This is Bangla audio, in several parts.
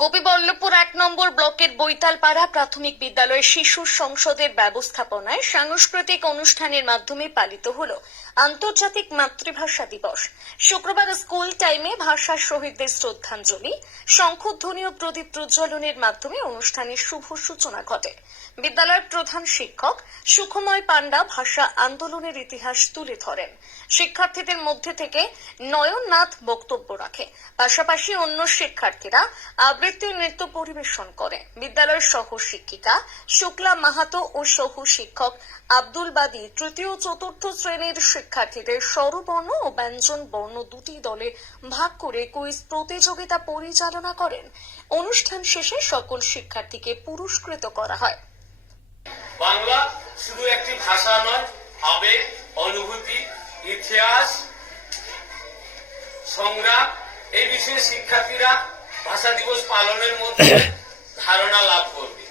গোপীবল্লভপুর ১ নম্বর ব্লকের বৈতালপাড়া প্রাথমিক বিদ্যালয়ের শিশু সংসদের ব্যবস্থাপনায় সাংস্কৃতিক অনুষ্ঠানের মাধ্যমে পালিত হলো আন্তর্জাতিক মাতৃভাষা দিবস। শুক্রবার স্কুল টাইমে ভাষা শহীদদের শ্রদ্ধাঞ্জলি, শঙ্খধ্বনি ও প্রদীপ প্রজ্বলনের মাধ্যমে অনুষ্ঠানের শুভ সূচনা ঘটে। বিদ্যালয়ের প্রধান শিক্ষক সুখময় পান্ডা ভাষা আন্দোলনের ইতিহাস তুলে ধরেন। শিক্ষার্থীদের মধ্যে থেকে নয়ননাথ বক্তব্য রাখে, পাশাপাশি অন্য শিক্ষার্থীরা আবৃত্তি নৃত্য পরিবেশন করে। বিদ্যালয়ের সহ শিক্ষিকা শুক্লা মাহাতো ও সহ শিক্ষক আব্দুল বাদী তৃতীয় ও চতুর্থ শ্রেণীর শিক্ষার্থীদের স্বরবর্ণ ও ব্যঞ্জন বর্ণ দুটি দলে ভাগ করে কুইজ প্রতিযোগিতা পরিচালনা করেন। অনুষ্ঠান শেষে সকল শিক্ষার্থীকে পুরস্কৃত করা হয়। বাংলা শুধু একটি ভাষা নয়, আবেগ, অনুভূতি, ইতিহাস, সংগ্রাম এই বিষয়ে শিক্ষার্থীরা ভাষা দিবস পালনের মধ্যে ধারণা লাভ করবে।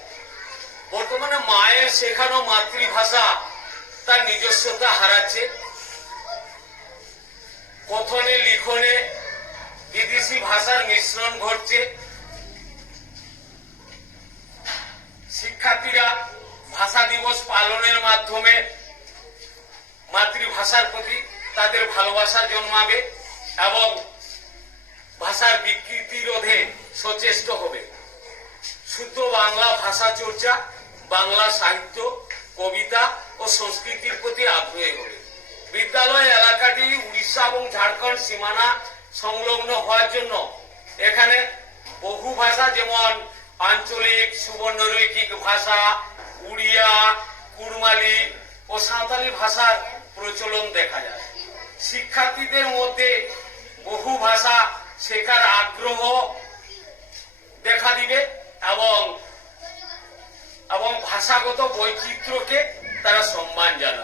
বর্তমানে মায়ের শেখানো মাতৃভাষা তার নিজস্বতা হারাচ্ছে। কথনে লিখনে বিদেশি ভাষার মিশ্রণ ঘটছে। শিক্ষার্থীরা ভাষা দিবস পালনের মাধ্যমে মাতৃভাষার প্রতি তাদের ভালোবাসা জন্মাবে এবং ভাষার বিকৃতি রোধে সচেষ্ট হবে। শুদ্ধ বাংলা ভাষা চর্চা, বাংলা সাহিত্য, কবিতা ও সংস্কৃতির প্রতি আগ্রহী হবে। বিদ্যালয় এলাকাটি উড়িষ্যা এবং ঝাড়খণ্ড সীমানা সংলগ্ন হওয়ার জন্য এখানে বহু ভাষা যেমন আঞ্চলিক, সুবর্ণরৈখিক ভাষা, উড়িয়া, কুড়মালি ও সাঁওতালি ভাষার প্রচলন দেখা যায়। শিক্ষার্থীদের মধ্যে বহু ভাষা শেখার আগ্রহ দেখা দিবে এবং ভাষাগত বৈচিত্র্যকে তারা সম্মান জানাবে।